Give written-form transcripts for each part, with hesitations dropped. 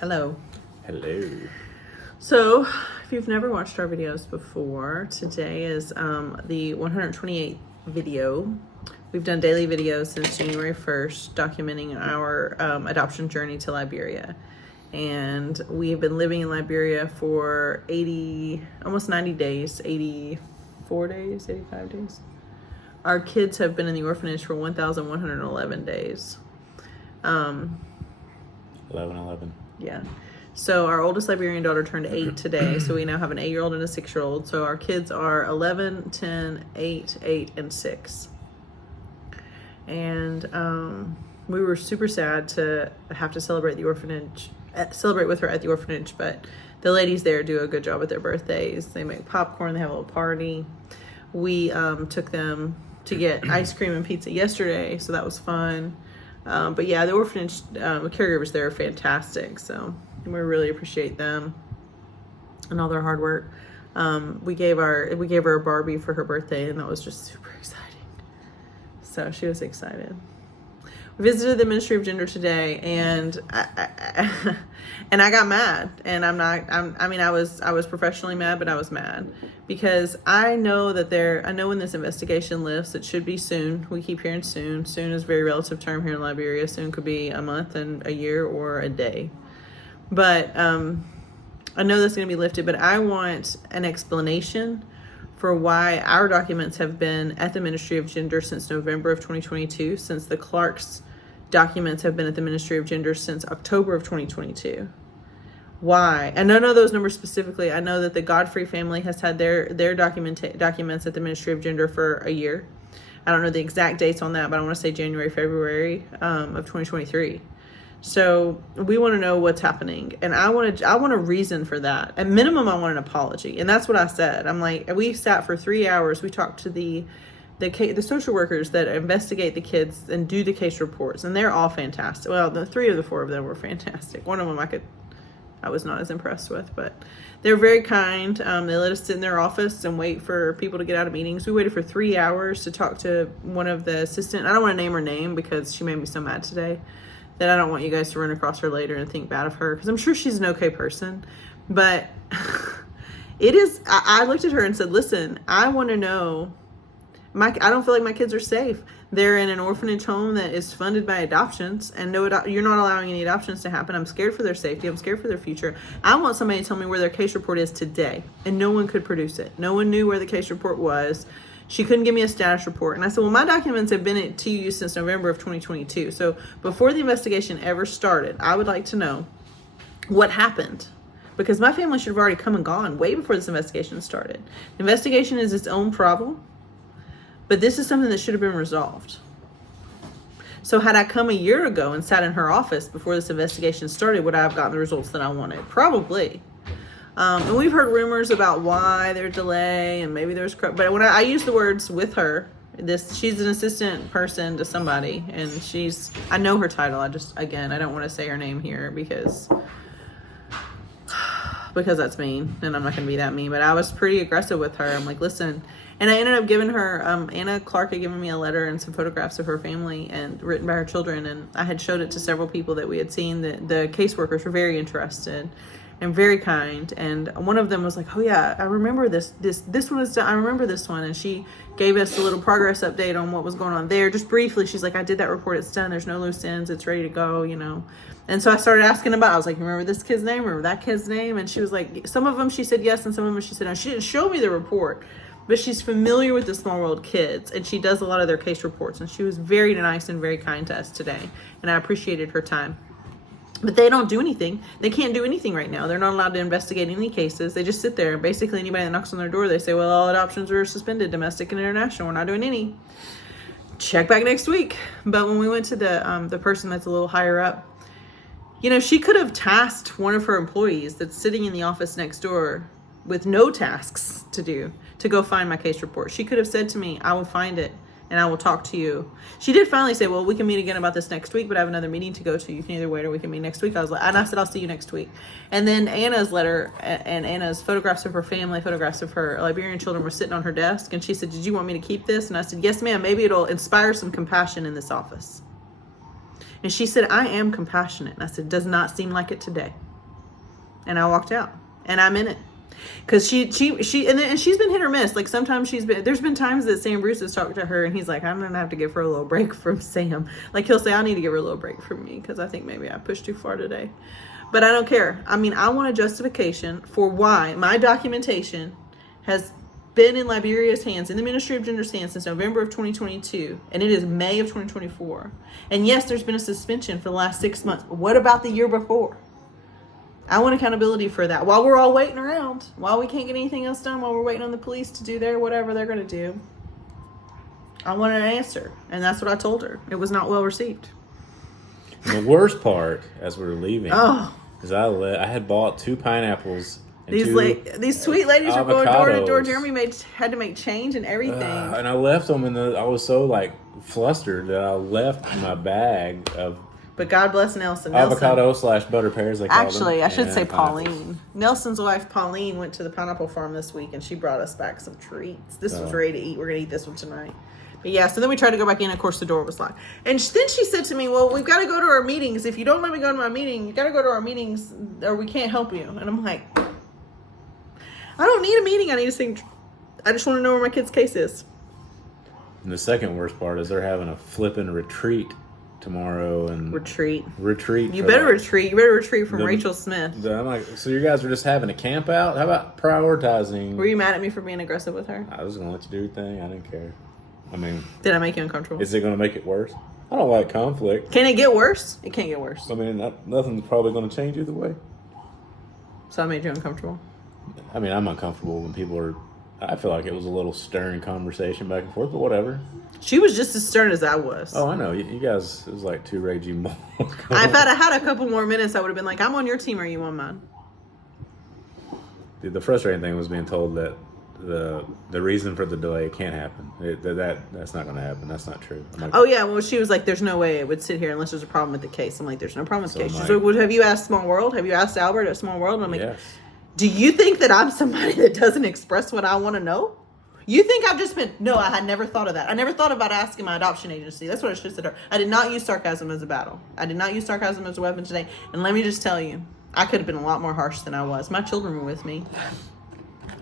Hello. Hello. So, if you've never watched our videos before, today is the 128th video. We've done daily videos since January 1st, documenting our adoption journey to Liberia. And we've been living in Liberia for almost 90 days, 84 days, 85 days. Our kids have been in the orphanage for 1,111 days. 11. Yeah. So our oldest Liberian daughter turned 8 today. So we now have an 8-year-old and a 6-year-old. So our kids are 11, 10, 8, and 6. And we were super sad to have to celebrate with her at the orphanage. But the ladies there do a good job at their birthdays. They make popcorn. They have a little party. We took them to get ice cream and pizza yesterday. So that was fun. But yeah, the orphanage caregivers there are fantastic. So we really appreciate them and all their hard work. We gave her a Barbie for her birthday, and that was just super exciting. So she was excited. We visited the Ministry of Gender today, and I got mad. And I was professionally mad, but I was mad because I know when this investigation lifts, it should be soon. We keep hearing soon. Soon is a very relative term here in Liberia. Soon could be a month and a year or a day. But I know that's going to be lifted, but I want an explanation for why our documents have been at the Ministry of Gender since November of 2022, since the Clark's documents have been at the Ministry of Gender since October of 2022. Why? And I know those numbers specifically. I know that the Godfrey family has had their documents at the Ministry of Gender for a year. I don't know the exact dates on that, but I want to say January, February of 2023. So we want to know what's happening, and I want a reason for that. At minimum, I want an apology, and that's what I said. I'm like, we sat for 3 hours. We talked to the social workers that investigate the kids and do the case reports, and they're all fantastic. Well, the 3 of the 4 of them were fantastic. One of them I was not as impressed with, but they're very kind. They let us sit in their office and wait for people to get out of meetings. We waited for 3 hours to talk to one of the assistant. I don't want to name her name because she made me so mad today that I don't want you guys to run across her later and think bad of her, because I'm sure she's an okay person. But I looked at her and said, listen, I want to know, I don't feel like my kids are safe. They're in an orphanage home that is funded by adoptions, and you're not allowing any adoptions to happen. I'm scared for their safety. I'm scared for their future. I want somebody to tell me where their case report is today, and no one could produce it. No one knew where the case report was. She couldn't give me a status report. And I said, well, my documents have been to you since November of 2022. So before the investigation ever started, I would like to know what happened, because my family should have already come and gone way before this investigation started. The investigation is its own problem, but this is something that should have been resolved. So had I come a year ago and sat in her office before this investigation started, would I have gotten the results that I wanted? Probably. And we've heard rumors about why there's delay, and maybe there's, but when I use the words with her, she's an assistant person to somebody, and I know her title. I don't want to say her name here because that's mean, and I'm not going to be that mean, but I was pretty aggressive with her. I'm like, listen, and I ended up giving her, Anna Clark had given me a letter and some photographs of her family and written by her children, and I had showed it to several people that we had seen. The caseworkers were very interested and very kind, and one of them was like, oh yeah, I remember this one is done. I remember this one, and she gave us a little progress update on what was going on there, just briefly. She's like, I did that report, it's done, there's no loose ends, it's ready to go, And so I started asking about, I was like, remember this kid's name, remember that kid's name? And she was like, some of them she said yes, and some of them she said no. She didn't show me the report, but she's familiar with the Small World kids, and she does a lot of their case reports, and she was very nice and very kind to us today, and I appreciated her time. But they don't do anything. They can't do anything right now. They're not allowed to investigate any cases. They just sit there, and basically anybody that knocks on their door, they say, well, all adoptions are suspended, domestic and international. We're not doing any. Check back next week. But when we went to the person that's a little higher up, she could have tasked one of her employees that's sitting in the office next door with no tasks to do to go find my case report. She could have said to me, I will find it, and I will talk to you. She did finally say, well, we can meet again about this next week, but I have another meeting to go to. You can either wait or we can meet next week. I said, I'll see you next week. And then Anna's letter and Anna's photographs of her family, photographs of her Liberian children were sitting on her desk. And she said, did you want me to keep this? And I said, yes, ma'am. Maybe it'll inspire some compassion in this office. And she said, I am compassionate. And I said, does not seem like it today. And I walked out. And I'm in it. Because she and she's been hit or miss. Like, sometimes there's been times that Sam Bruce has talked to her and he's like, I'm going to have to give her a little break from Sam. Like, he'll say, I need to give her a little break from me because I think maybe I pushed too far today. But I don't care. I mean, I want a justification for why my documentation has been in Liberia's hands, in the Ministry of Gender's hands, since November of 2022. And it is May of 2024. And yes, there's been a suspension for the last 6 months. But what about the year before? I want accountability for that. While we're all waiting around, while we can't get anything else done, while we're waiting on the police to do their whatever they're going to do, I want an answer. And that's what I told her. It was not well received. And the worst part, as we were leaving, is I had bought 2 pineapples. And These sweet ladies were going door to door. Jeremy had to make change and everything. And I left them, and I was so like flustered that I left my bag of. But God bless Nelson. Avocado/butter pears, they call them. Actually, I should say Pauline. Nelson's wife, Pauline, went to the pineapple farm this week, and she brought us back some treats. This was ready to eat. We're going to eat this one tonight. But yeah, so then we tried to go back in. Of course, the door was locked. And then she said to me, well, we've got to go to our meetings. If you don't let me go to my meeting, you got to go to our meetings or we can't help you. And I'm like, I don't need a meeting. I just want to know where my kid's case is. And the second worst part is they're having a flipping retreat tomorrow. And retreat. You better retreat. You better retreat from Rachel Smith. I'm like, so you guys are just having a camp out? How about prioritizing? Were you mad at me for being aggressive with her? I was going to let you do your thing. I didn't care. I mean, did I make you uncomfortable? Is it going to make it worse? I don't like conflict. Can it get worse? It can't get worse. I mean, nothing's probably going to change either way. So I made you uncomfortable? I mean, I'm uncomfortable when people are... I feel like it was a little stern conversation back and forth, but whatever. She was just as stern as I was. Oh, I know. You guys, it was like 2 raging balls. If I had a couple more minutes, I would have been like, I'm on your team or you on mine? Dude, the frustrating thing was being told that the reason for the delay can't happen. That's not going to happen. That's not true. Like, oh, yeah. Well, she was like, there's no way it would sit here unless there's a problem with the case. I'm like, there's no problem with the case. She's like, well, have you asked Small World? Have you asked Albert at Small World? And I'm like, yes. Do you think that I'm somebody that doesn't express what I want to know? You think I've just been... No, I had never thought of that. I never thought about asking my adoption agency. That's what I should have said to her. I did not use sarcasm as a battle. I did not use sarcasm as a weapon today. And let me just tell you, I could have been a lot more harsh than I was. My children were with me.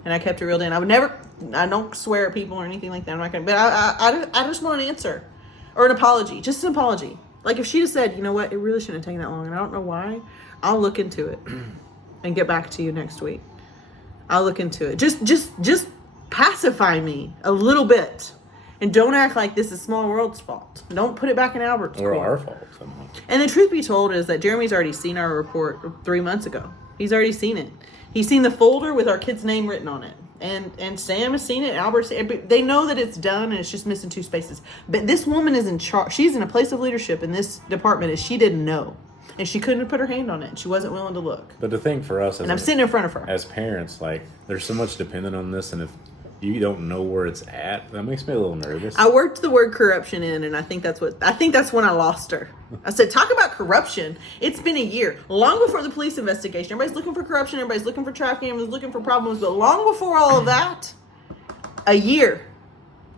And I kept it real down. I don't swear at people or anything like that. I'm not going to... But I just want an answer. Or an apology. Just an apology. Like if she just said, you know what, it really shouldn't have taken that long. And I don't know why. I'll look into it. And get back to you next week. I'll look into it. Just pacify me a little bit. And don't act like this is Small World's fault. Don't put it back in Albert's or court. Our fault somehow. And the truth be told is that Jeremy's already seen our report 3 months ago. He's already seen it. He's seen the folder with our kid's name written on it. And Sam has seen it. Albert's. They know that it's done and it's just missing 2 spaces. But this woman is in charge. She's in a place of leadership in this department and she didn't know. And she couldn't have put her hand on it. She wasn't willing to look. But the thing for us, I'm sitting in front of her. As parents, like, there's so much dependent on this, and if you don't know where it's at, that makes me a little nervous. I worked the word corruption in, and I think that's when I lost her. I said, talk about corruption. It's been a year. Long before the police investigation. Everybody's looking for corruption. Everybody's looking for trafficking. Everybody's looking for problems. But long before all of that, a year.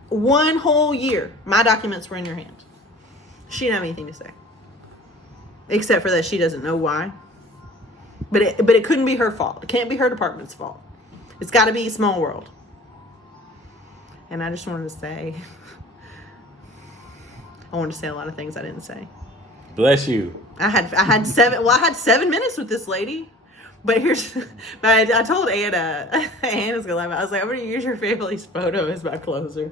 1 whole year. My documents were in your hand. She didn't have anything to say. Except for that she doesn't know why. But it couldn't be her fault. It can't be her department's fault. It's got to be Small World. And I just wanted to say... I wanted to say a lot of things I didn't say. Bless you. I had 7 minutes with this lady. But I told Anna, Anna's going to laugh. I was like, I'm going to use your family's photo as my closer.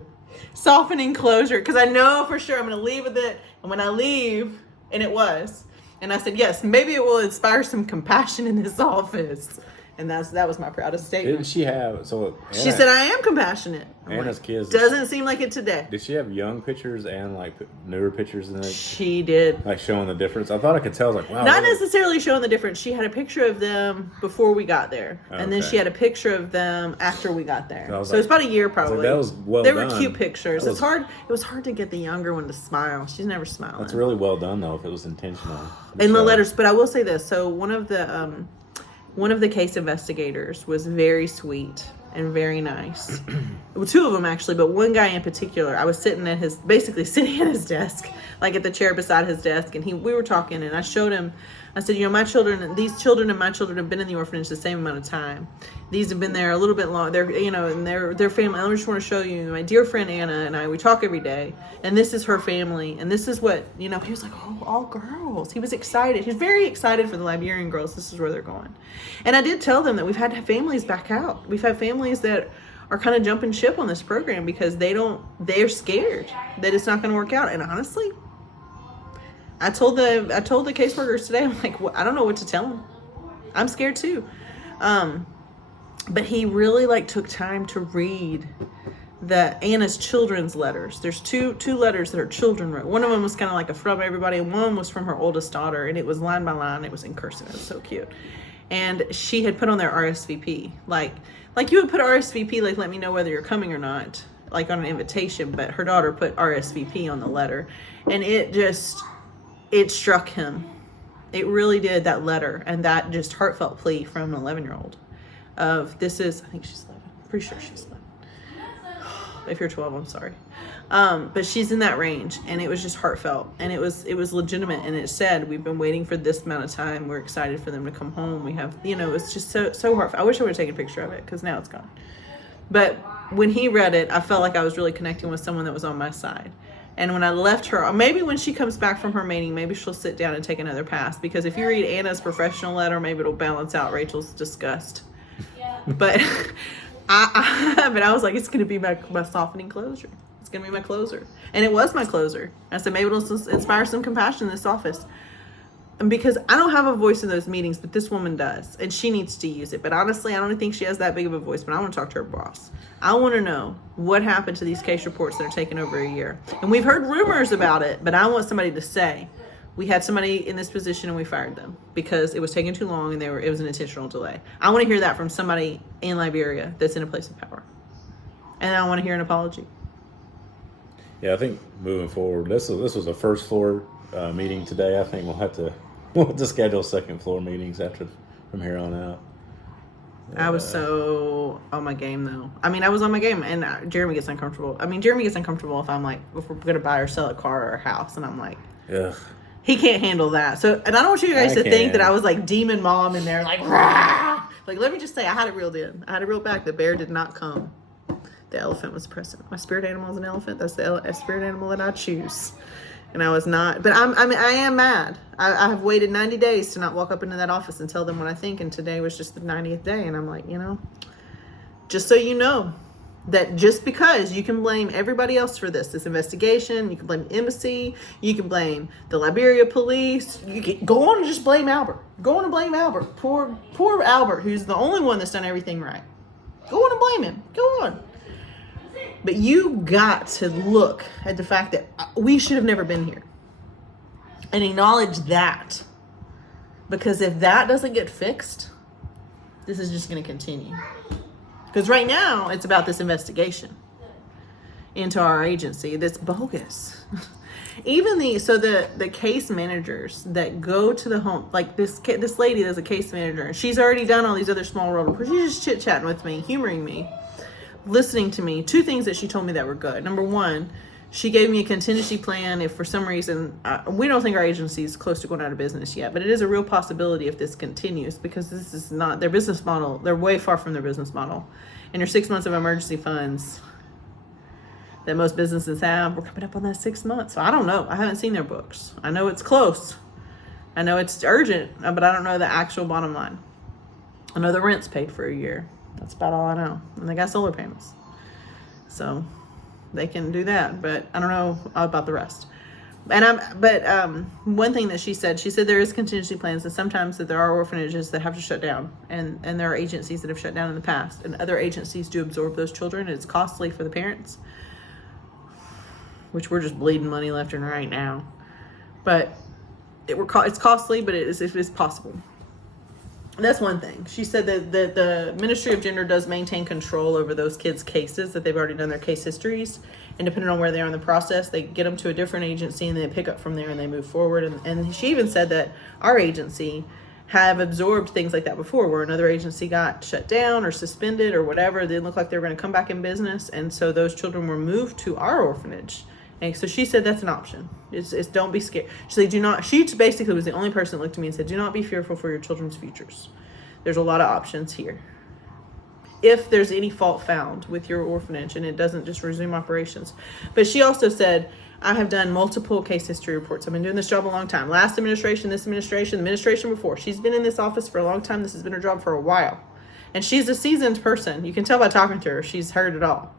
Softening closure. Because I know for sure I'm going to leave with it. And when I leave, and it was... And I said, yes, maybe it will inspire some compassion in this office. And that was my proudest statement. Didn't she have... She said, I am compassionate. Anna's kids... Doesn't seem like it today. Did she have young pictures and, like, newer pictures in it? She did. Like, showing the difference? I thought I could tell. I was like, wow. Not necessarily showing the difference. She had a picture of them before we got there. Okay. And then she had a picture of them after we got there. So it's about a year, probably. That was well done. They were cute pictures. It was hard to get the younger one to smile. She's never smiling. That's really well done, though, if it was intentional. In the letters. But I will say this. So one of the case investigators was very sweet and very nice. Well, 2 of them actually, but one guy in particular, I was sitting at his desk, like at the chair beside his desk, and we were talking, and I showed him I said, these children and my children have been in the orphanage the same amount of time. These have been there a little bit long. They're, and their family. I just want to show you, my dear friend Anna and I, we talk every day, and this is her family, and this is what, he was like, oh, all girls. He was excited. He's very excited for the Liberian girls. This is where they're going. And I did tell them that we've had families back out. We've had families that are kind of jumping ship on this program because they're scared that it's not going to work out. And honestly, I told the caseworkers today, I'm like, I don't know what to tell him. I'm scared too. But he really took time to read Anna's children's letters. There's two letters that her children wrote. One of them was kind of like a from everybody, and one was from her oldest daughter, and it was line by line. It was in cursive. It was so cute. And she had put on their RSVP, like you would put RSVP, let me know whether you're coming or not, on an invitation. But her daughter put RSVP on the letter, and it struck him. It really did, that letter, and that just heartfelt plea from an 11-year-old of I think she's 11. Pretty sure she's 11. If you're 12, I'm sorry. But she's in that range, and it was just heartfelt, and it was legitimate, and it said, we've been waiting for this amount of time. We're excited for them to come home. We have, it's just so heartfelt. I wish I would have taken a picture of it, because now it's gone. But when he read it, I felt like I was really connecting with someone that was on my side. And when I left her, or maybe when she comes back from her meeting, maybe she'll sit down and take another pass. Because if you read Anna's professional letter, maybe it'll balance out Rachel's disgust. Yeah. But I was like, it's going to be my softening closure. It's going to be my closer. And it was my closer. I said, maybe it'll inspire some compassion in this office. And because I don't have a voice in those meetings, but this woman does. And she needs to use it. But honestly, I don't think she has that big of a voice. But I want to talk to her boss. I want to know what happened to these case reports that are taking over a year. And we've heard rumors about it, but I want somebody to say, we had somebody in this position and we fired them because it was taking too long and it was an intentional delay. I want to hear that from somebody in Liberia that's in a place of power. And I want to hear an apology. Yeah, I think moving forward, this was a first floor meeting today. I think we'll have to schedule second floor meetings from here on out. I was so on my game though. I was on my game, and Jeremy gets uncomfortable. Jeremy gets uncomfortable if we're going to buy or sell a car or a house, and I'm like, ugh. He can't handle that. So, and I don't want you guys to think that I was like demon mom in there, rah! Let me just say, I had it reeled in. I had it reeled back. The bear did not come. The elephant was present. My spirit animal is an elephant. That's the spirit animal that I choose. And I was not, but I am mad. I have waited 90 days to not walk up into that office and tell them what I think. And today was just the 90th day. And I'm like, just so you know that just because you can blame everybody else for this investigation, you can blame the embassy, you can blame the Liberia police, you can go on and just blame Albert. Go on and blame Albert. Poor Albert, who's the only one that's done everything right. Go on and blame him. Go on. But you got to look at the fact that we should have never been here and acknowledge that. Because if that doesn't get fixed, this is just going to continue. Because right now, it's about this investigation into our agency that's bogus. Even the case managers that go to the home, this lady that's a case manager, and she's already done all these other small role reports. She's just chit-chatting with me, humoring me, listening to me. Two things that she told me that were good. Number one, she gave me a contingency plan if for some reason, we don't think our agency is close to going out of business yet, but it is a real possibility if this continues, because this is not their business model. They're way far from their business model. And your 6 months of emergency funds that most businesses have, we're coming up on that 6 months. So I don't know. I haven't seen their books. I know it's close. I know it's urgent, but I don't know the actual bottom line. I know the rent's paid for a year. That's about all I know. And they got solar panels. So they can do that, but I don't know about the rest. And one thing that she said there is contingency plans, and sometimes that there are orphanages that have to shut down, and there are agencies that have shut down in the past, and other agencies do absorb those children, and it's costly for the parents, which we're just bleeding money left and right now. But it's costly, but it is possible. That's one thing. She said that the Ministry of Gender does maintain control over those kids' cases, that they've already done their case histories. And depending on where they are in the process, they get them to a different agency and they pick up from there and they move forward. And she even said that our agency have absorbed things like that before, where another agency got shut down or suspended or whatever. It didn't look like they were going to come back in business. And so those children were moved to our orphanage And so she said that's an option. It's don't be scared. She said, do not, she basically was the only person that looked at me and said, do not be fearful for your children's futures. There's a lot of options here. If there's any fault found with your orphanage and it doesn't just resume operations. But she also said, I have done multiple case history reports. I've been doing this job a long time. Last administration, this administration, the administration before. She's been in this office for a long time. This has been her job for a while. And she's a seasoned person. You can tell by talking to her. She's heard it all.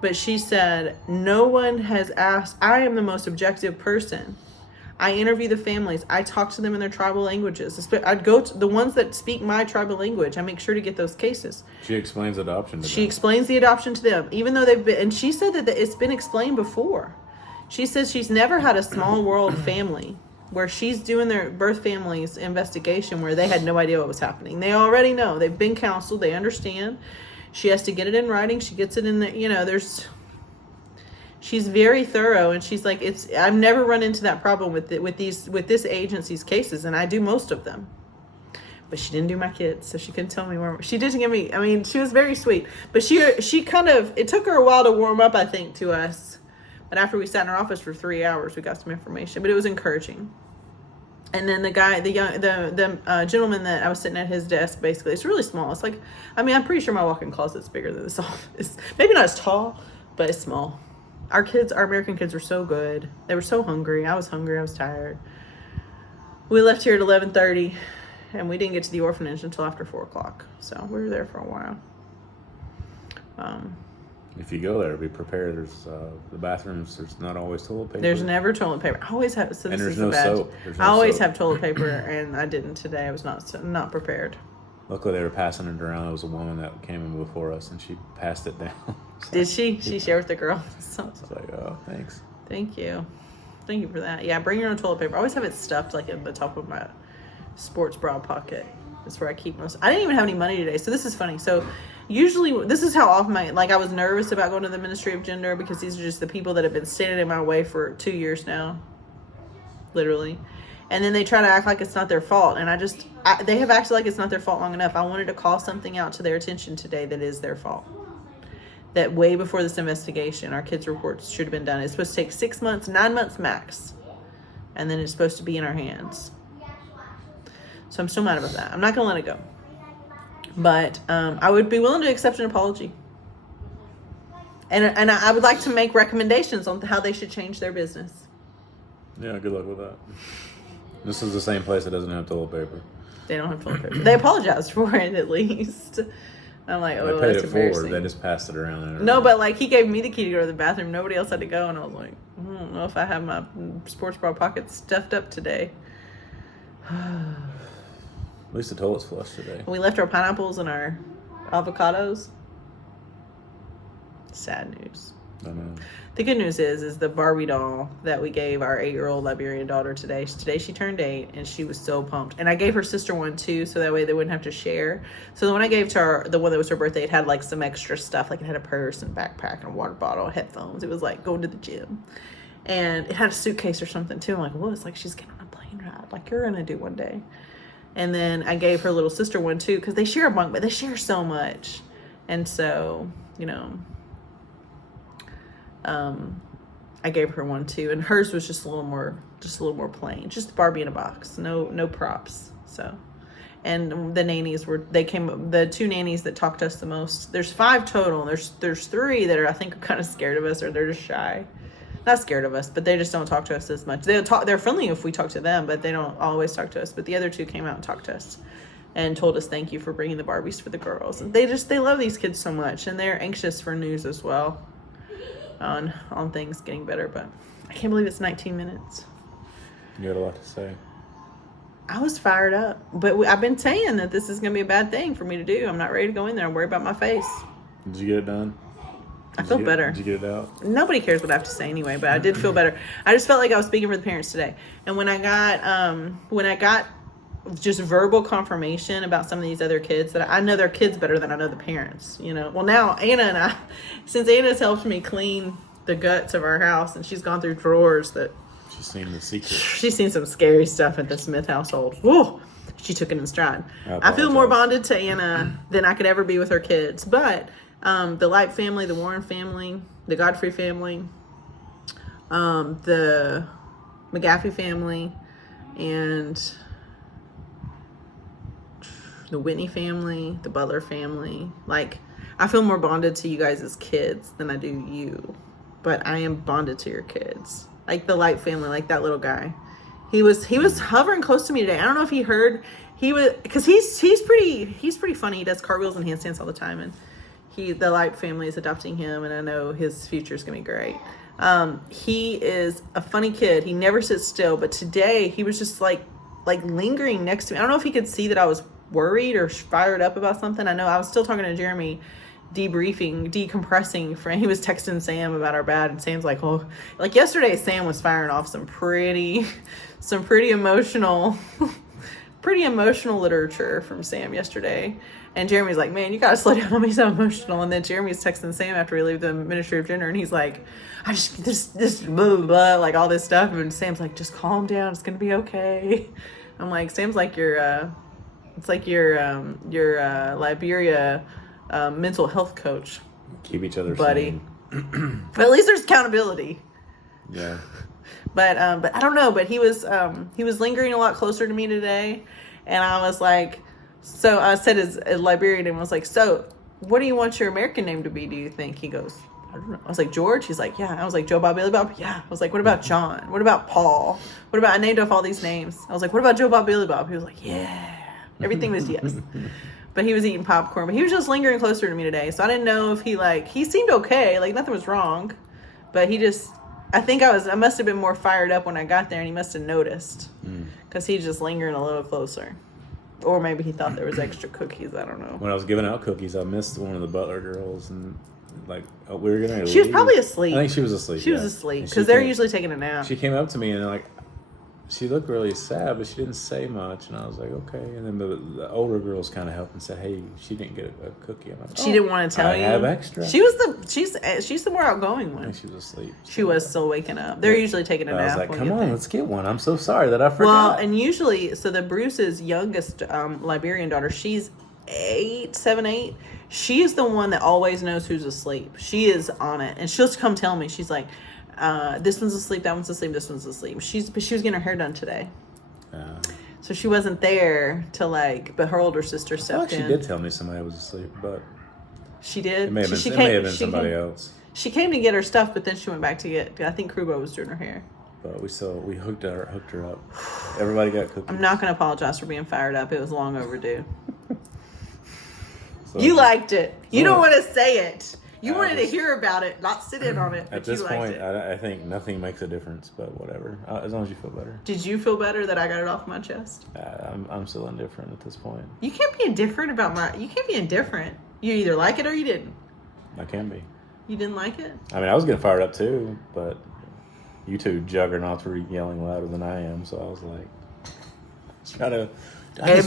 But she said, no one has asked. I am the most objective person. I interview the families. I talk to them in their tribal languages. I'd go to the ones that speak my tribal language. I make sure to get those cases. She explains adoption to them. She explains the adoption to them, even though they've been, and she said that it's been explained before. She says she's never had a small world family where she's doing their birth families investigation where they had no idea what was happening. They already know. They've been counseled. They understand. She has to get it in writing. She gets it in the, she's very thorough, and she's like, I've never run into that problem with this agency's cases, and I do most of them. But she didn't do my kids, so she couldn't tell me where. She didn't give me, she was very sweet, but she kind of, it took her a while to warm up, I think, to us. But after we sat in her office for 3 hours, we got some information, but it was encouraging. And then the guy, the gentleman that I was sitting at his desk, basically, it's really small. It's like, I'm pretty sure my walk-in closet's bigger than this office. Maybe not as tall, but it's small. Our American kids were so good. They were so hungry. I was hungry. I was tired. We left here at 11:30, and we didn't get to the orphanage until after 4 o'clock. So we were there for a while. If you go there, be prepared. There's the bathrooms. There's not always toilet paper. There's never toilet paper. I always have. So and this there's is no bad. soap. There's no I always soap. have toilet paper, and I didn't today. I was not prepared. Luckily, they were passing it around. There was a woman that came in before us, and she passed it down. So, Did she? She shared with the girl. So, I was like, oh, thanks. thank you for that. Yeah, bring your own toilet paper. I always have it stuffed like in the top of my sports bra pocket. That's where I keep most. I didn't even have any money today, so this is funny. So usually this is how often I was nervous about going to the Ministry of Gender, because these are just the people that have been standing in my way for 2 years now, literally. And then they try to act like it's not their fault, and they have acted like it's not their fault long enough. I wanted to call something out to their attention today that is their fault. That way before this investigation, our kids' reports should have been done. It's supposed to take 6 months, 9 months max, and then it's supposed to be in our hands. So I'm still mad about that. I'm not going to let it go. But I would be willing to accept an apology. And I would like to make recommendations on how they should change their business. Yeah, good luck with that. This is the same place that doesn't have toilet paper. They don't have toilet paper. They apologized for it, at least. I'm like, oh, they paid that's it forward. embarrassing. They just passed it around. No, but he gave me the key to go to the bathroom. Nobody else had to go, and I was like, I don't know if I have my sports bra pockets stuffed up today. At least the toilet's flushed today. We left our pineapples and our avocados. Sad news. I know. The good news is the Barbie doll that we gave our 8-year-old Liberian daughter today. Today she turned 8, and she was so pumped. And I gave her sister one too, so that way they wouldn't have to share. So the one I gave to her, the one that was her birthday, it had some extra stuff. It had a purse and backpack and a water bottle, headphones. It was like going to the gym. And it had a suitcase or something too. I'm like, well, it's like she's getting on a plane ride, like you're gonna do one day. And then I gave her little sister one too, because they share a bunk, but they share so much. And so, I gave her one too, and hers was just a little more plain, just Barbie in a box, no props. So, and the nannies the 2 nannies that talked to us the most. There's 5 total. And there's 3 that I think are kind of scared of us, or they're just shy. Not scared of us, but they just don't talk to us as much. They're friendly if we talk to them, but they don't always talk to us. But the other 2 came out and talked to us and told us thank you for bringing the Barbies for the girls. And they love these kids so much, and they're anxious for news as well on things getting better. But I can't believe it's 19 minutes. You had a lot to say. I was fired up, but I've been saying that this is going to be a bad thing for me to do. I'm not ready to go in there. I'm worried about my face. Did you get it done? I feel better. Did you get it out? Nobody cares what I have to say anyway, but I did feel better. I just felt like I was speaking for the parents today. And when I got just verbal confirmation about some of these other kids, that I know their kids better than I know the parents, Well, now Anna and I, since Anna's helped me clean the guts of our house, and she's gone through drawers that She's seen the secret. she's seen some scary stuff at the Smith household. Whoa, she took it in stride. I feel more bonded to Anna than I could ever be with her kids. But the Light family, the Warren family, the Godfrey family, the McGaffey family and the Whitney family, the Butler family. Like, I feel more bonded to you guys as kids than I do you. But I am bonded to your kids. Like the Light family, like that little guy. He was hovering close to me today. I don't know if he heard. He was, because he's pretty funny. He does cartwheels and handstands all the time, and the Light family is adopting him, and I know his future is gonna be great. He is a funny kid. He never sits still, but today he was just like lingering next to me. I don't know if he could see that I was worried or fired up about something. I know I was still talking to Jeremy, decompressing. He was texting Sam about our bad, and Sam's like, oh, like yesterday Sam was firing off some pretty emotional literature from Sam yesterday. And Jeremy's like, man, you gotta slow down on me, so emotional. And then Jeremy's texting Sam after we leave the Ministry of Gender, and he's like, I just this blah, blah, blah, like all this stuff. And Sam's like, just calm down, it's gonna be okay. I'm like, Sam's like your Liberia mental health coach. Keep each other buddy. sane. But at least there's accountability. Yeah. But I don't know. But he was lingering a lot closer to me today, and I was like, so I said his Liberian name. I was like, so what do you want your American name to be? Do you think? He goes, I don't know. I was like, George. He's like, yeah. I was like, Joe Bob Billy Bob. Yeah. I was like, what about John? What about Paul? What about? I named off all these names. I was like, what about Joe Bob Billy Bob? He was like, yeah. Everything was yes. But he was eating popcorn. But he was just lingering closer to me today. So I didn't know if he seemed okay. Like nothing was wrong. But I must have been more fired up when I got there, and he must have noticed. Because he's just lingering a little closer. Or maybe he thought there was extra cookies. I don't know. When I was giving out cookies, I missed one of the Butler girls, and we were gonna leave. She was probably asleep. I think she was asleep. She was asleep because they're usually taking a nap. She came up to me and she looked really sad, but she didn't say much, and I was like, okay. And then the older girls kind of helped and said, hey, she didn't get a cookie. I'm like, she didn't want to tell you. I have extra. She's the more outgoing one. I think she was asleep. She was still waking up. They're usually taking a nap. I was like, come on, let's get one. I'm so sorry that I forgot. Well, and usually, so the Bruce's youngest Liberian daughter, she's 7, 8. She is the one that always knows who's asleep. She is on it, and she'll come tell me. She's like, this one's asleep, that one's asleep, this one's asleep. She was getting her hair done today. So she wasn't there but her older sister stepped in. She did tell me somebody was asleep, but she did. It may have been somebody else. She came to get her stuff, but then she went back to I think Krubo was doing her hair. But we hooked her up. Everybody got cookies. I'm not going to apologize for being fired up. It was long overdue. You liked it. You don't want to say it. You wanted to hear about it, not sit in on it. At this point, I think nothing makes a difference, but whatever. As long as you feel better. Did you feel better that I got it off my chest? I'm still indifferent at this point. You can't be indifferent You can't be indifferent. You either like it or you didn't. I can be. You didn't like it? I mean, I was getting fired up too, but you two juggernauts were yelling louder than I am, so I was like,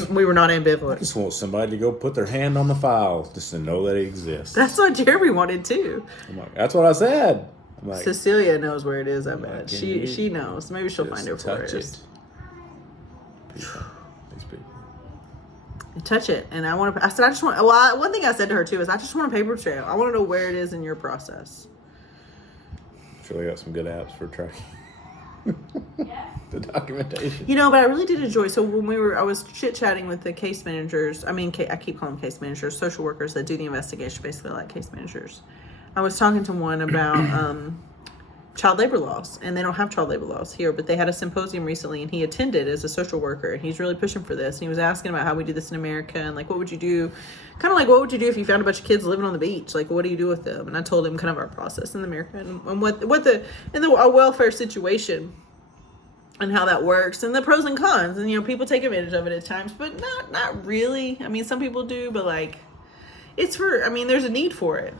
we were not ambivalent. I just want somebody to go put their hand on the file just to know that it exists. That's what Jeremy wanted too. I'm like, that's what I said. I'm like, Cecilia knows where it is, I bet. She knows. Maybe she'll find out where it is. These people. Touch it. And one thing I said to her too is I just want a paper trail. I want to know where it is in your process. I'm sure they got some good apps for tracking. The documentation. But I really did enjoy. So when I was chit-chatting with the case managers. I keep calling them case managers, social workers that do the investigation, basically like case managers. I was talking to one about child labor laws, and they don't have child labor laws here, but they had a symposium recently, and he attended as a social worker, and he's really pushing for this. And he was asking about how we do this in America, and what would you do? Kind of what would you do if you found a bunch of kids living on the beach? What do you do with them? And I told him kind of our process in America and what our welfare situation. And how that works, and the pros and cons, and people take advantage of it at times, but not really. I mean, some people do, but there's a need for it.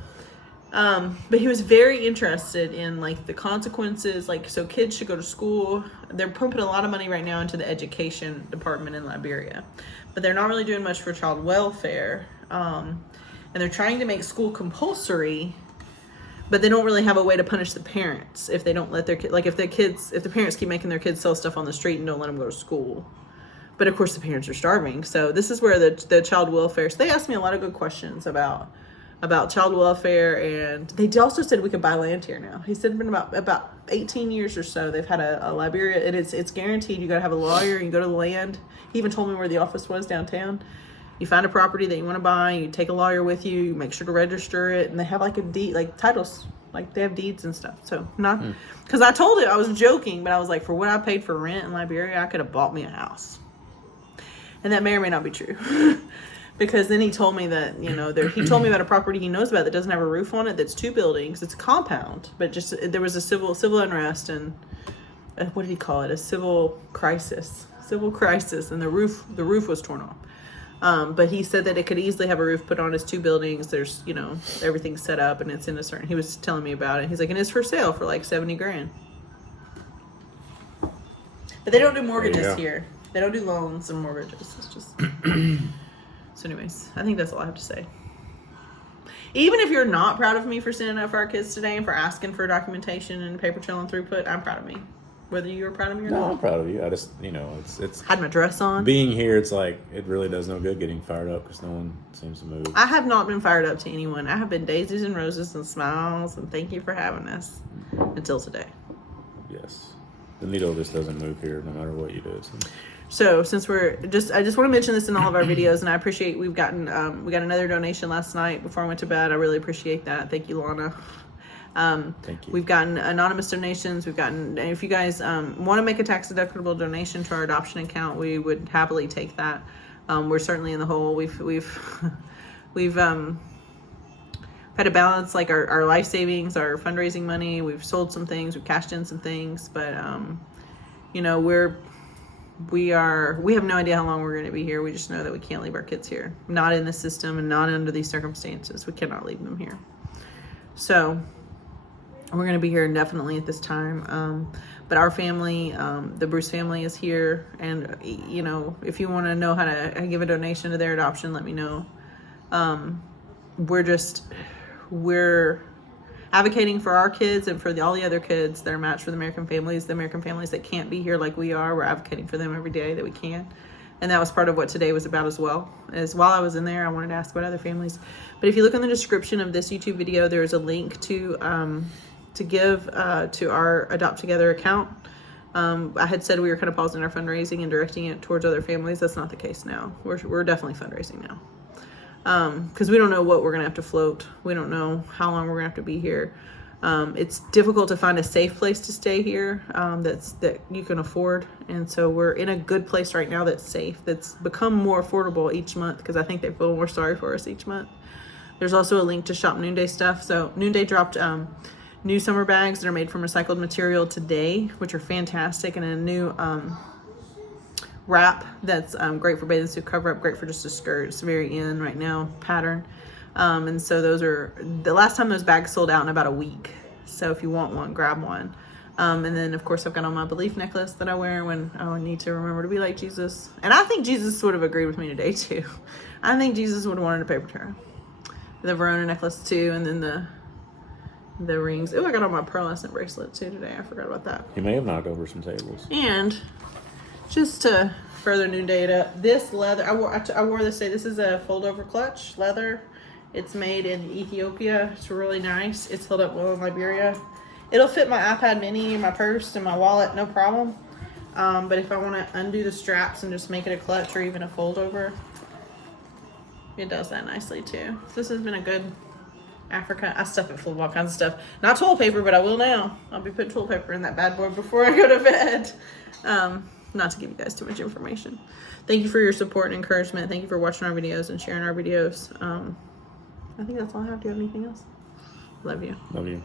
But he was very interested in the consequences. So kids should go to school. They're pumping a lot of money right now into the education department in Liberia, but they're not really doing much for child welfare. And they're trying to make school compulsory. But they don't really have a way to punish the parents if they don't let their kids, if the parents keep making their kids sell stuff on the street and don't let them go to school. But of course the parents are starving. So this is where the child welfare, so they asked me a lot of good questions about about child welfare, and they also said we could buy land here now. He said it's been about 18 years or so they've had a Liberia, and it's guaranteed. You got to have a lawyer, you go to the land. He even told me where the office was downtown. You find a property that you want to buy, you take a lawyer with you, you make sure to register it, and they have like a deed, like titles, like they have deeds and stuff. So not, because I told it, I was joking, but I was like, for what I paid for rent in Liberia, I could have bought me a house. And that may or may not be true. Because then he told me that, you know, he told me about a property he knows about that doesn't have a roof on it, that's 2 buildings. It's a compound, but just there was a civil unrest, and what did he call it? A civil crisis, and the roof was torn off. But he said that it could easily have a roof put on his 2 buildings. There's, you know, everything's set up, and it's in a certain, he was telling me about it. He's like, and it's for sale for like 70 grand. But they don't do mortgages here. They don't do loans and mortgages. It's just, so anyways, I think that's all I have to say. Even if you're not proud of me for standing up for our kids today and for asking for documentation and paper trail and throughput, I'm proud of me. Whether you're proud of me or not. No, I'm proud of you. I just, you know, it's had my dress on. Being here, it's like, it really does no good getting fired up because no one seems to move. I have not been fired up to anyone. I have been daisies and roses and smiles and thank you for having us until today. Yes. The needle just doesn't move here no matter what you do. So since I just want to mention this in all of our videos, and I appreciate we got another donation last night before I went to bed. I really appreciate that. Thank you, Lana. Thank you. We've gotten anonymous donations. If you guys want to make a tax deductible donation to our adoption account, we would happily take that. We're certainly in the hole. We've had to balance like our life savings, our fundraising money. We've sold some things, we've cashed in some things, but you know, we have no idea how long we're going to be here. We just know that we can't leave our kids here, not in the system and not under these circumstances. We cannot leave them here. So we're going to be here indefinitely at this time. But our family, the Bruce family, is here, and you know, if you want to know how to give a donation to their adoption, let me know. We're advocating for our kids and for all the other kids that are matched for the American families that can't be here like we are. We're advocating for them every day that we can. And that was part of what today was about as well. As while I was in there, I wanted to ask about other families. But if you look in the description of this YouTube video, there is a link to give to our Adopt Together account. I had said we were kind of pausing our fundraising and directing it towards other families. That's not the case now. We're definitely fundraising now. Because we don't know what we're going to have to float. We don't know how long we're going to have to be here. It's difficult to find a safe place to stay here that you can afford. And so we're in a good place right now that's safe, that's become more affordable each month because I think they feel more sorry for us each month. There's also a link to Shop Noonday stuff. So Noonday dropped new summer bags that are made from recycled material today, which are fantastic, and a new wrap that's great for bathing suit cover up, great for just a skirt. It's very in right now pattern. And so those are, the last time those bags sold out in about a week. So if you want one, grab one. And then of course I've got on my belief necklace that I wear when I need to remember to be like Jesus. And I think Jesus would have agreed with me today too. I think Jesus would have wanted a paper trail. The Verona necklace too, and then the rings. Oh, I got on my pearlescent bracelet too today. I forgot about that. You may have knocked over some tables. And just to further noonday it up, this leather, I wore this today. This is a fold over clutch leather. It's made in Ethiopia. It's really nice. It's held up well in Liberia. It'll fit my iPad mini, my purse, and my wallet, no problem. But if I want to undo the straps and just make it a clutch or even a fold over, it does that nicely too. So this has been a good Africa. I stuff it full of all kinds of stuff. Not toilet paper, but I will now. I'll be putting toilet paper in that bad boy before I go to bed. Not to give you guys too much information. Thank you for your support and encouragement. Thank you for watching our videos and sharing our videos. I think that's all I have. Do you have anything else? Love you. Love you.